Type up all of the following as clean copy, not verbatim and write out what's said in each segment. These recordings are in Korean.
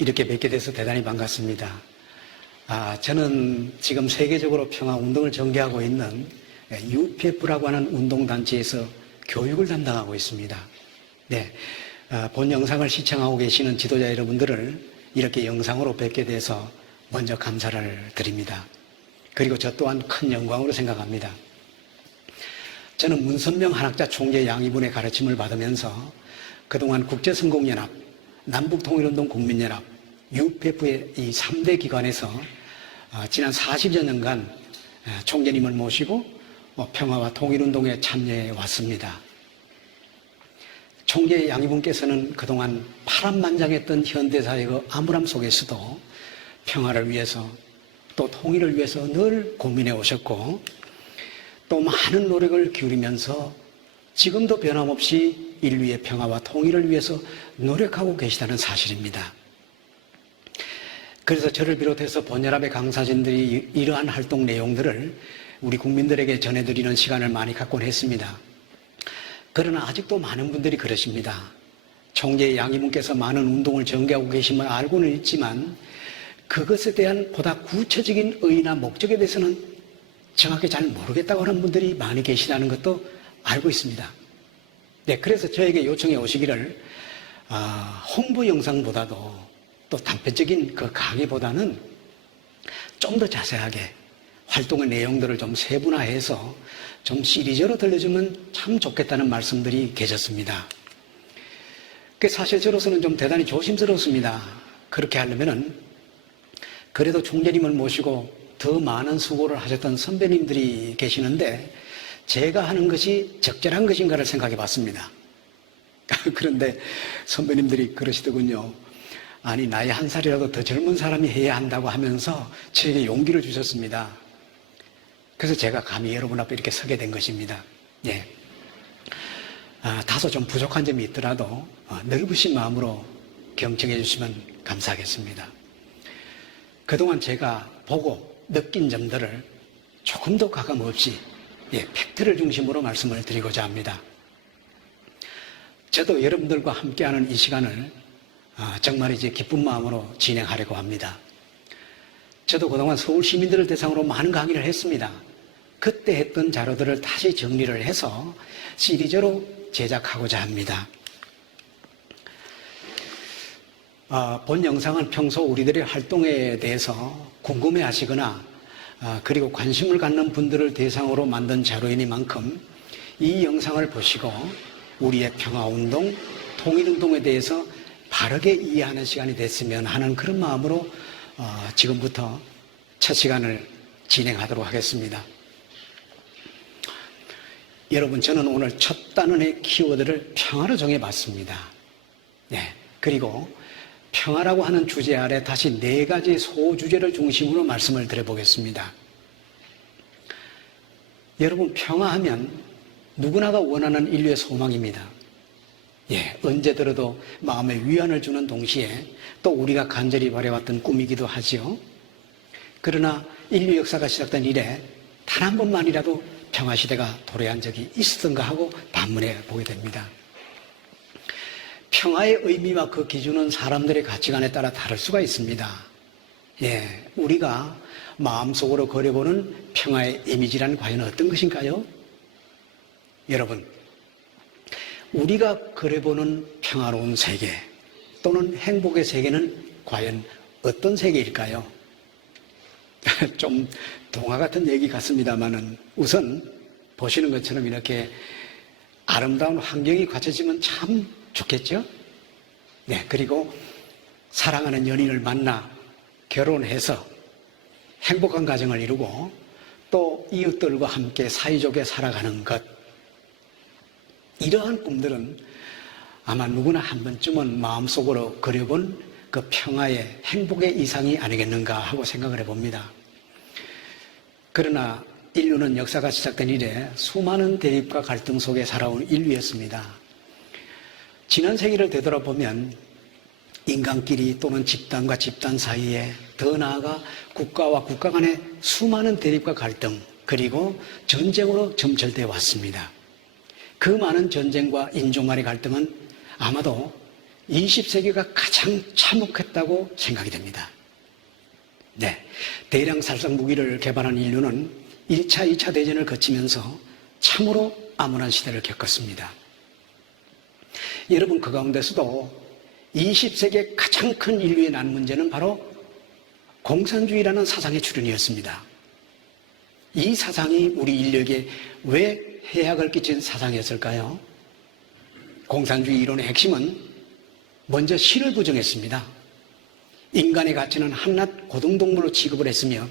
이렇게 뵙게 돼서 대단히 반갑습니다. 저는 지금 세계적으로 평화운동을 전개하고 있는 UPF라고 하는 운동단체에서 교육을 담당하고 있습니다. 네, 본 영상을 시청하고 계시는 지도자 여러분들을 이렇게 영상으로 뵙게 돼서 먼저 감사를 드립니다. 그리고 저 또한 큰 영광으로 생각합니다. 저는 문선명 한학자 총재 양이분의 가르침을 받으면서 그동안 국제성공연합, 남북통일운동 국민연합, UPF의 이 3대 기관에서 지난 40여 년간 총재님을 모시고 평화와 통일운동에 참여해 왔습니다. 총재 양이분께서는 그동안 파란만장했던 현대사의 그 암울함 속에서도 평화를 위해서 또 통일을 위해서 늘 고민해 오셨고 또 많은 노력을 기울이면서 지금도 변함없이 인류의 평화와 통일을 위해서 노력하고 계시다는 사실입니다. 그래서 저를 비롯해서 본연합의 강사진들이 이러한 활동 내용들을 우리 국민들에게 전해드리는 시간을 많이 갖곤 했습니다. 그러나 아직도 많은 분들이 그러십니다. 총재 양이분께서 많은 운동을 전개하고 계심을 알고는 있지만 그것에 대한 보다 구체적인 의의나 목적에 대해서는 정확히 잘 모르겠다고 하는 분들이 많이 계시다는 것도 알고 있습니다. 네, 그래서 저에게 요청해 오시기를 홍보 영상보다도 또 단편적인 그 강의보다는 좀 더 자세하게 활동의 내용들을 좀 세분화해서 좀 시리즈로 들려주면 참 좋겠다는 말씀들이 계셨습니다. 사실 저로서는 좀 대단히 조심스럽습니다. 그렇게 하려면은 그래도 총재님을 모시고 더 많은 수고를 하셨던 선배님들이 계시는데 제가 하는 것이 적절한 것인가를 생각해 봤습니다. 그런데 선배님들이 그러시더군요. 아니, 나이 한 살이라도 더 젊은 사람이 해야 한다고 하면서 저에게 용기를 주셨습니다. 그래서 제가 감히 여러분 앞에 이렇게 서게 된 것입니다. 예. 다소 좀 부족한 점이 있더라도 넓으신 마음으로 경청해 주시면 감사하겠습니다. 그동안 제가 보고 느낀 점들을 조금 더 가감없이 팩트를 중심으로 말씀을 드리고자 합니다. 저도 여러분들과 함께하는 이 시간을 정말 이제 기쁜 마음으로 진행하려고 합니다. 저도 그동안 서울 시민들을 대상으로 많은 강의를 했습니다. 그때 했던 자료들을 다시 정리를 해서 시리즈로 제작하고자 합니다. 본 영상은 평소 우리들의 활동에 대해서 궁금해 하시거나 그리고 관심을 갖는 분들을 대상으로 만든 자료이니만큼 이 영상을 보시고 우리의 평화운동, 통일운동에 대해서 바르게 이해하는 시간이 됐으면 하는 그런 마음으로 지금부터 첫 시간을 진행하도록 하겠습니다. 여러분, 저는 오늘 첫 단원의 키워드를 평화로 정해봤습니다. 네, 그리고 평화라고 하는 주제 아래 다시 4가지 소주제를 중심으로 말씀을 드려보겠습니다. 여러분, 평화하면 누구나가 원하는 인류의 소망입니다. 언제 들어도 마음에 위안을 주는 동시에 또 우리가 간절히 바래왔던 꿈이기도 하지요. 그러나 인류 역사가 시작된 이래 단 한 번만이라도 평화시대가 도래한 적이 있었던가 하고 반문해 보게 됩니다. 평화의 의미와 그 기준은 사람들의 가치관에 따라 다를 수가 있습니다. 우리가 마음속으로 그려보는 평화의 이미지란 과연 어떤 것인가요? 여러분, 우리가 그려보는 평화로운 세계 또는 행복의 세계는 과연 어떤 세계일까요? 좀 동화 같은 얘기 같습니다만은 우선 보시는 것처럼 이렇게 아름다운 환경이 갖춰지면 참 좋겠죠? 네, 그리고 사랑하는 연인을 만나 결혼해서 행복한 가정을 이루고 또 이웃들과 함께 사이좋게 살아가는 것, 이러한 꿈들은 아마 누구나 한 번쯤은 마음속으로 그려본 그 평화의 행복의 이상이 아니겠는가 하고 생각을 해봅니다. 그러나 인류는 역사가 시작된 이래 수많은 대립과 갈등 속에 살아온 인류였습니다. 지난 세기를 되돌아보면 인간끼리 또는 집단과 집단 사이에 더 나아가 국가와 국가 간의 수많은 대립과 갈등 그리고 전쟁으로 점철되어 왔습니다. 그 많은 전쟁과 인종 간의 갈등은 아마도 20세기가 가장 참혹했다고 생각이 됩니다. 네, 대량 살상 무기를 개발한 인류는 1차, 2차 대전을 거치면서 참으로 암울한 시대를 겪었습니다. 여러분, 그 가운데서도 20세기의 가장 큰 인류의 난 문제는 바로 공산주의라는 사상의 출현이었습니다. 이 사상이 우리 인류에게 왜 해악을 끼친 사상이었을까요? 공산주의 이론의 핵심은 먼저 신을 부정했습니다. 인간의 가치는 한낱 고등동물로 취급을 했으며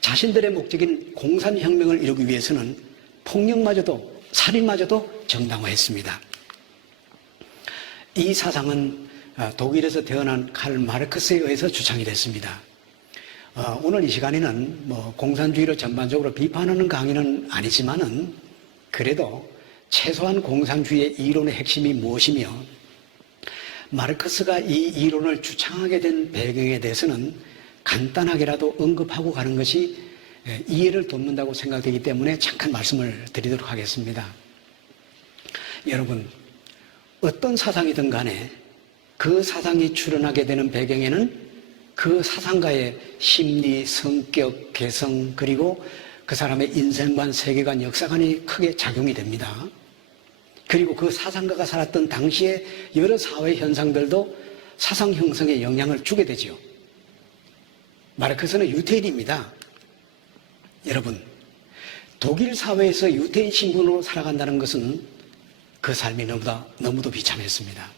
자신들의 목적인 공산혁명을 이루기 위해서는 폭력마저도 살인마저도 정당화했습니다. 이 사상은 독일에서 태어난 칼 마르크스에 의해서 주창이 됐습니다. 오늘 이 시간에는 공산주의를 전반적으로 비판하는 강의는 아니지만은 그래도 최소한 공산주의의 이론의 핵심이 무엇이며 마르크스가 이 이론을 주창하게 된 배경에 대해서는 간단하게라도 언급하고 가는 것이 이해를 돕는다고 생각되기 때문에 잠깐 말씀을 드리도록 하겠습니다. 여러분, 어떤 사상이든 간에 그 사상이 출현하게 되는 배경에는 그 사상가의 심리, 성격, 개성, 그리고 그 사람의 인생관, 세계관, 역사관이 크게 작용이 됩니다. 그리고 그 사상가가 살았던 당시의 여러 사회 현상들도 사상 형성에 영향을 주게 되죠. 마르크스는 유태인입니다. 여러분, 독일 사회에서 유태인 신분으로 살아간다는 것은 그 삶이 너무도 비참했습니다.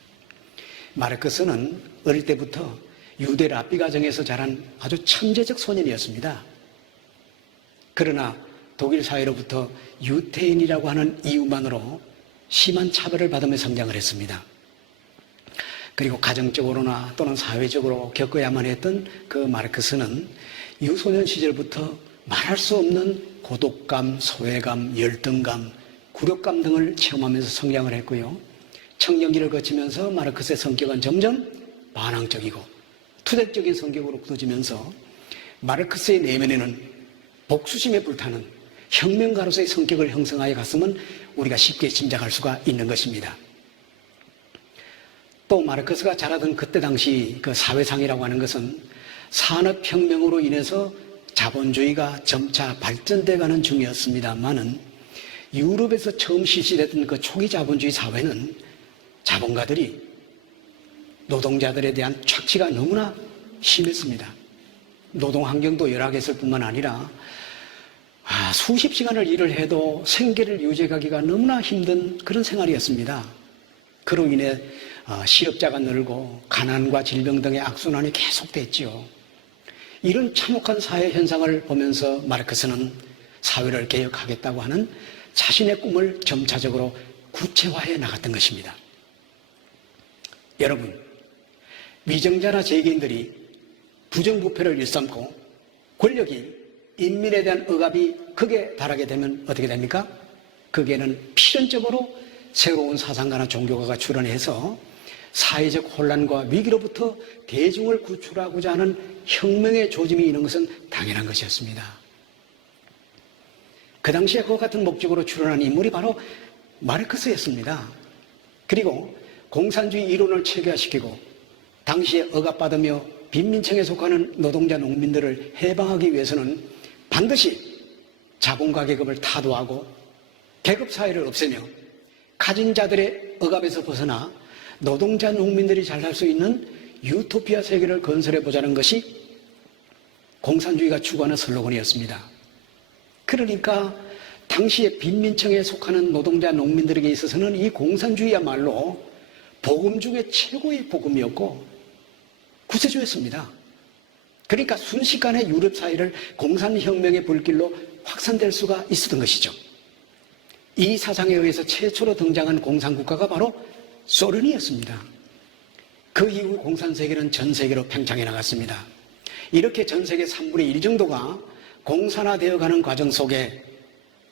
마르크스는 어릴 때부터 유대 랍비 가정에서 자란 아주 천재적 소년이었습니다. 그러나 독일 사회로부터 유태인이라고 하는 이유만으로 심한 차별을 받으며 성장을 했습니다. 그리고 가정적으로나 또는 사회적으로 겪어야만 했던 그 마르크스는 유소년 시절부터 말할 수 없는 고독감, 소외감, 열등감, 굴욕감 등을 체험하면서 성장을 했고요. 청년기를 거치면서 마르크스의 성격은 점점 반항적이고 투쟁적인 성격으로 굳어지면서 마르크스의 내면에는 복수심에 불타는 혁명가로서의 성격을 형성하여 갔음은 우리가 쉽게 짐작할 수가 있는 것입니다. 또 마르크스가 자라던 그때 당시 그 사회상이라고 하는 것은 산업혁명으로 인해서 자본주의가 점차 발전돼가는 중이었습니다만은 유럽에서 처음 실시됐던 그 초기 자본주의 사회는 자본가들이 노동자들에 대한 착취가 너무나 심했습니다. 노동 환경도 열악했을 뿐만 아니라 수십 시간을 일을 해도 생계를 유지하기가 너무나 힘든 그런 생활이었습니다. 그로 인해 실업자가 늘고 가난과 질병 등의 악순환이 계속됐지요. 이런 참혹한 사회 현상을 보면서 마르크스는 사회를 개혁하겠다고 하는 자신의 꿈을 점차적으로 구체화해 나갔던 것입니다. 여러분, 위정자나 재계인들이 부정부패를 일삼고 권력이 인민에 대한 억압이 극에 달하게 되면 어떻게 됩니까? 거기에는 필연적으로 새로운 사상가나 종교가가 출현해서 사회적 혼란과 위기로부터 대중을 구출하고자 하는 혁명의 조짐이 있는 것은 당연한 것이었습니다. 그 당시에 그와 같은 목적으로 출현한 인물이 바로 마르크스였습니다. 그리고 공산주의 이론을 체계화시키고 당시에 억압받으며 빈민층에 속하는 노동자 농민들을 해방하기 위해서는 반드시 자본가 계급을 타도하고 계급사회를 없애며 가진 자들의 억압에서 벗어나 노동자 농민들이 잘 살 수 있는 유토피아 세계를 건설해보자는 것이 공산주의가 추구하는 슬로건이었습니다. 그러니까 당시에 빈민층에 속하는 노동자 농민들에게 있어서는 이 공산주의야말로 복음 중에 최고의 복음이었고 구세주였습니다. 그러니까 순식간에 유럽 사회를 공산혁명의 불길로 확산될 수가 있었던 것이죠. 이 사상에 의해서 최초로 등장한 공산국가가 바로 소련이었습니다. 그 이후 공산세계는 전 세계로 팽창해 나갔습니다. 이렇게 전 세계 3분의 1 정도가 공산화되어가는 과정 속에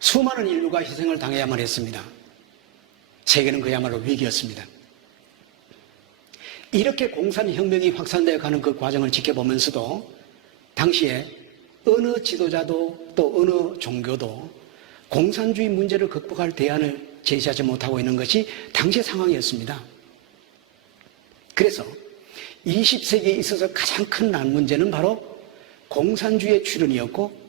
수많은 인류가 희생을 당해야만 했습니다. 세계는 그야말로 위기였습니다. 이렇게 공산혁명이 확산되어가는 그 과정을 지켜보면서도 당시에 어느 지도자도 또 어느 종교도 공산주의 문제를 극복할 대안을 제시하지 못하고 있는 것이 당시의 상황이었습니다. 그래서 20세기에 있어서 가장 큰 난 문제는 바로 공산주의의 출현이었고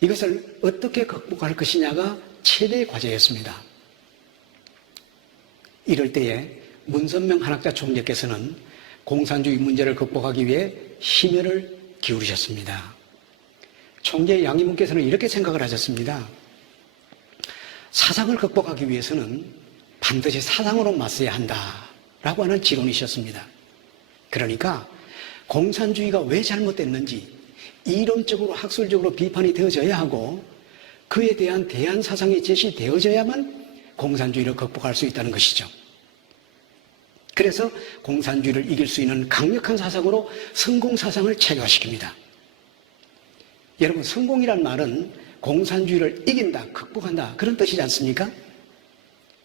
이것을 어떻게 극복할 것이냐가 최대의 과제였습니다. 이럴 때에 문선명 한학자 총재께서는 공산주의 문제를 극복하기 위해 심혈을 기울이셨습니다. 총재 양이문께서는 이렇게 생각을 하셨습니다. 사상을 극복하기 위해서는 반드시 사상으로 맞서야 한다라고 하는 지론이셨습니다. 그러니까 공산주의가 왜 잘못됐는지 이론적으로 학술적으로 비판이 되어져야 하고 그에 대한 대안 사상이 제시되어져야만 공산주의를 극복할 수 있다는 것이죠. 그래서 공산주의를 이길 수 있는 강력한 사상으로 성공사상을 체계화시킵니다. 여러분, 성공이란 말은 공산주의를 이긴다, 극복한다 그런 뜻이지 않습니까?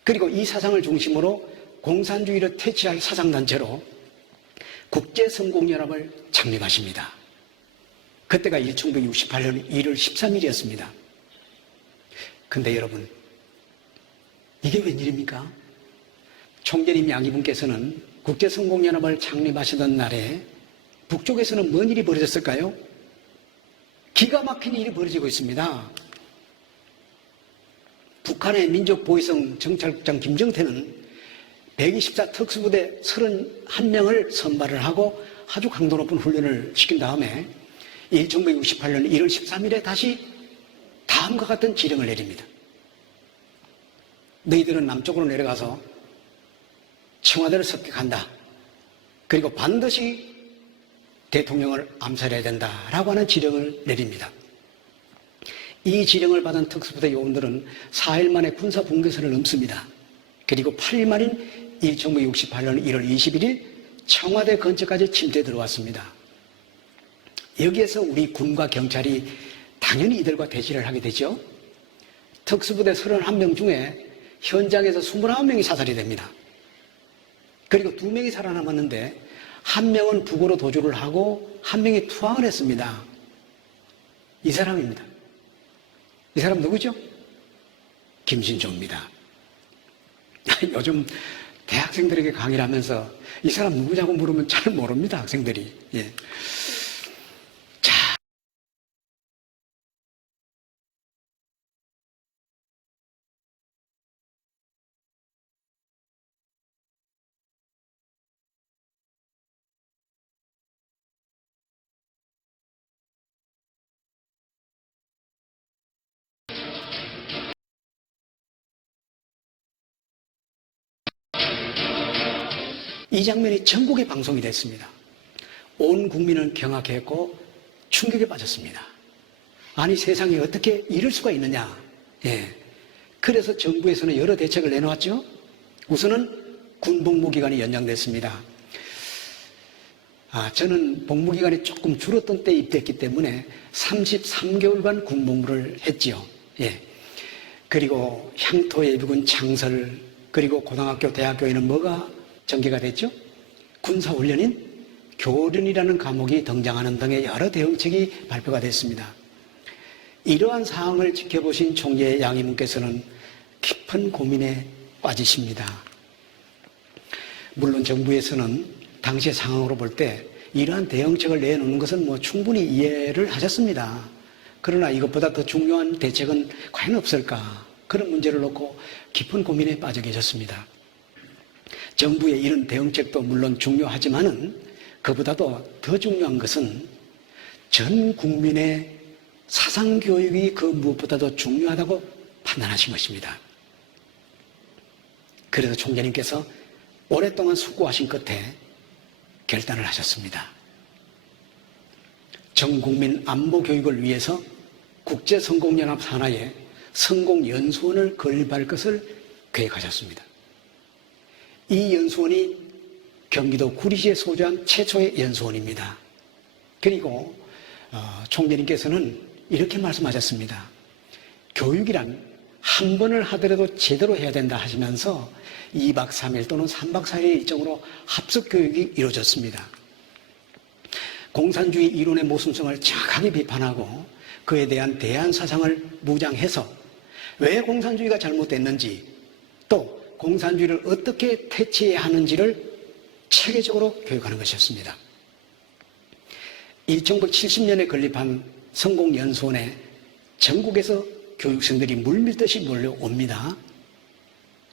그리고 이 사상을 중심으로 공산주의를 퇴치할 사상단체로 국제성공연합을 창립하십니다. 그때가 1968년 1월 13일이었습니다. 근데 여러분, 이게 웬일입니까? 총재님 양이분께서는 국제성공연합을 창립하시던 날에 북쪽에서는 뭔 일이 벌어졌을까요? 기가 막힌 일이 벌어지고 있습니다. 북한의 민족보위성 정찰국장 김정태는 124 특수부대 31명을 선발을 하고 아주 강도 높은 훈련을 시킨 다음에 1968년 1월 13일에 다시 다음과 같은 지령을 내립니다. 너희들은 남쪽으로 내려가서 청와대를 습격한다. 그리고 반드시 대통령을 암살해야 된다라고 하는 지령을 내립니다. 이 지령을 받은 특수부대 요원들은 4일 만에 군사 분계선을 넘습니다. 그리고 8일 만인 1968년 1월 21일 청와대 근처까지 침투해 들어왔습니다. 여기에서 우리 군과 경찰이 당연히 이들과 대치를 하게 되죠. 특수부대 31명 중에 현장에서 29명이 사살이 됩니다. 그리고 2명이 살아남았는데 1명은 북으로 도주를 하고 1명이 투항을 했습니다. 이 사람입니다. 이 사람 누구죠? 김신조입니다. 요즘 대학생들에게 강의를 하면서 이 사람 누구냐고 물으면 잘 모릅니다, 학생들이. 예. 자. 이 장면이 전국에 방송이 됐습니다. 온 국민은 경악했고 충격에 빠졌습니다. 아니, 세상에 어떻게 이럴 수가 있느냐. 예. 그래서 정부에서는 여러 대책을 내놓았죠. 우선은 군복무기간이 연장됐습니다. 저는 복무기간이 조금 줄었던 때 입대했기 때문에 33개월간 군복무를 했지요. 예. 그리고 향토 예비군 창설, 그리고 고등학교, 대학교에는 뭐가 전개가 됐죠? 군사훈련인 교련이라는 과목이 등장하는 등의 여러 대응책이 발표가 됐습니다. 이러한 사항을 지켜보신 총재 양이문께서는 깊은 고민에 빠지십니다. 물론 정부에서는 당시의 상황으로 볼 때 이러한 대응책을 내놓는 것은 충분히 이해를 하셨습니다. 그러나 이것보다 더 중요한 대책은 과연 없을까? 그런 문제를 놓고 깊은 고민에 빠져 계셨습니다. 정부의 이런 대응책도 물론 중요하지만은 그보다도 더 중요한 것은 전 국민의 사상교육이 그 무엇보다도 중요하다고 판단하신 것입니다. 그래서 총재님께서 오랫동안 숙고하신 끝에 결단을 하셨습니다. 전 국민 안보 교육을 위해서 국제성공연합 산하에 성공연수원을 건립할 것을 계획하셨습니다. 이 연수원이 경기도 구리시에 소재한 최초의 연수원입니다. 그리고 총재님께서는 이렇게 말씀하셨습니다. 교육이란 한 번을 하더라도 제대로 해야 된다 하시면서 2박 3일 또는 3박 4일 일정으로 합숙 교육이 이루어졌습니다. 공산주의 이론의 모순성을 정확하게 비판하고 그에 대한 대안 사상을 무장해서 왜 공산주의가 잘못됐는지 또 공산주의를 어떻게 퇴치해야 하는지를 체계적으로 교육하는 것이었습니다. 1970년에 건립한 성공연수원에 전국에서 교육생들이 물밀듯이 몰려옵니다.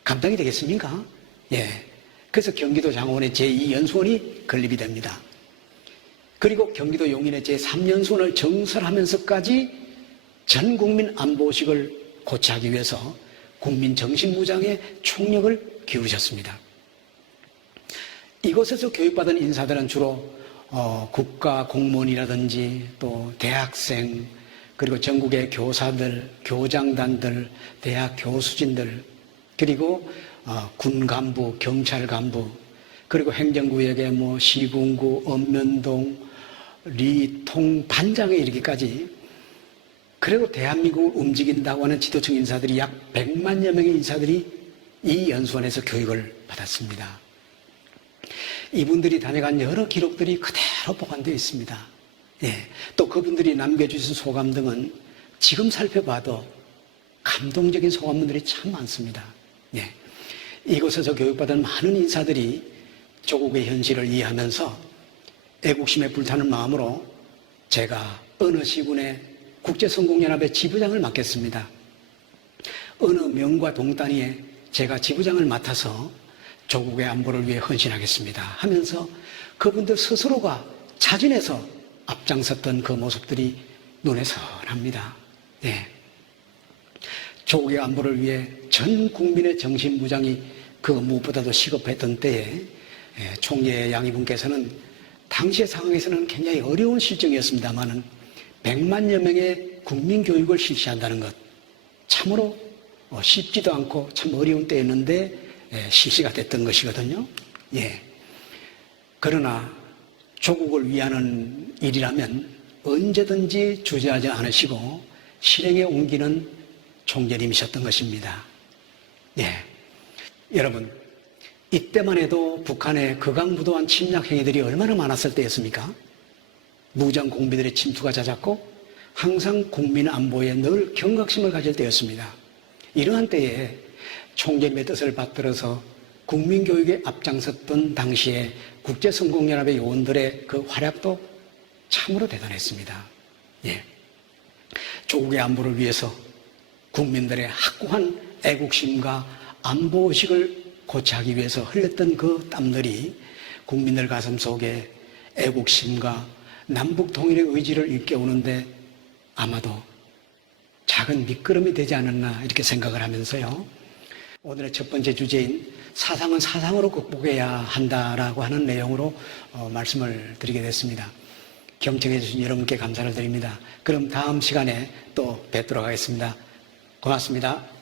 감당이 되겠습니까? 예. 그래서 경기도 장원의 제2연수원이 건립이 됩니다. 그리고 경기도 용인의 제3연수원을 정설하면서까지 전 국민 안보의식을 고취하기 위해서 국민 정신무장에 총력을 기울이셨습니다. 이곳에서 교육받은 인사들은 주로 국가 공무원이라든지 또 대학생, 그리고 전국의 교사들, 교장단들, 대학 교수진들, 그리고 군 간부, 경찰 간부, 그리고 행정구역의 시군구, 읍면동, 리통, 반장에 이르기까지, 그리고 대한민국을 움직인다고 하는 지도층 인사들이 약 100만여 명의 인사들이 이 연수원에서 교육을 받았습니다. 이분들이 다녀간 여러 기록들이 그대로 보관되어 있습니다. 예. 또 그분들이 남겨주신 소감 등은 지금 살펴봐도 감동적인 소감들이 참 많습니다. 예. 이곳에서 교육받은 많은 인사들이 조국의 현실을 이해하면서 애국심에 불타는 마음으로 제가 어느 시군의 국제성공연합의 지부장을 맡겠습니다. 어느 명과 동단위에 제가 지부장을 맡아서 조국의 안보를 위해 헌신하겠습니다 하면서 그분들 스스로가 자진해서 앞장섰던 그 모습들이 눈에 선합니다. 네. 조국의 안보를 위해 전 국민의 정신무장이 그 무엇보다도 시급했던 때에 총리의 양이분께서는 당시의 상황에서는 굉장히 어려운 실정이었습니다만 100만여 명의 국민교육을 실시한다는 것 참으로 쉽지도 않고 참 어려운 때였는데 실시가 됐던 것이거든요. 예. 그러나 조국을 위하는 일이라면 언제든지 주저하지 않으시고 실행에 옮기는 총재님이셨던 것입니다. 예. 여러분, 이때만 해도 북한의 극악무도한 침략 행위들이 얼마나 많았을 때였습니까? 무장 공비들의 침투가 잦았고 항상 국민 안보에 늘 경각심을 가질 때였습니다. 이러한 때에 총재님의 뜻을 받들어서 국민교육에 앞장섰던 당시에 국제성공연합의 요원들의 그 활약도 참으로 대단했습니다. 예. 조국의 안보를 위해서 국민들의 확고한 애국심과 안보의식을 고취하기 위해서 흘렸던 그 땀들이 국민들 가슴 속에 애국심과 남북통일의 의지를 일깨우는데 아마도 작은 밑거름이 되지 않았나 이렇게 생각을 하면서요. 오늘의 첫 번째 주제인 사상은 사상으로 극복해야 한다라고 하는 내용으로 말씀을 드리게 됐습니다. 경청해 주신 여러분께 감사를 드립니다. 그럼 다음 시간에 또 뵙도록 하겠습니다. 고맙습니다.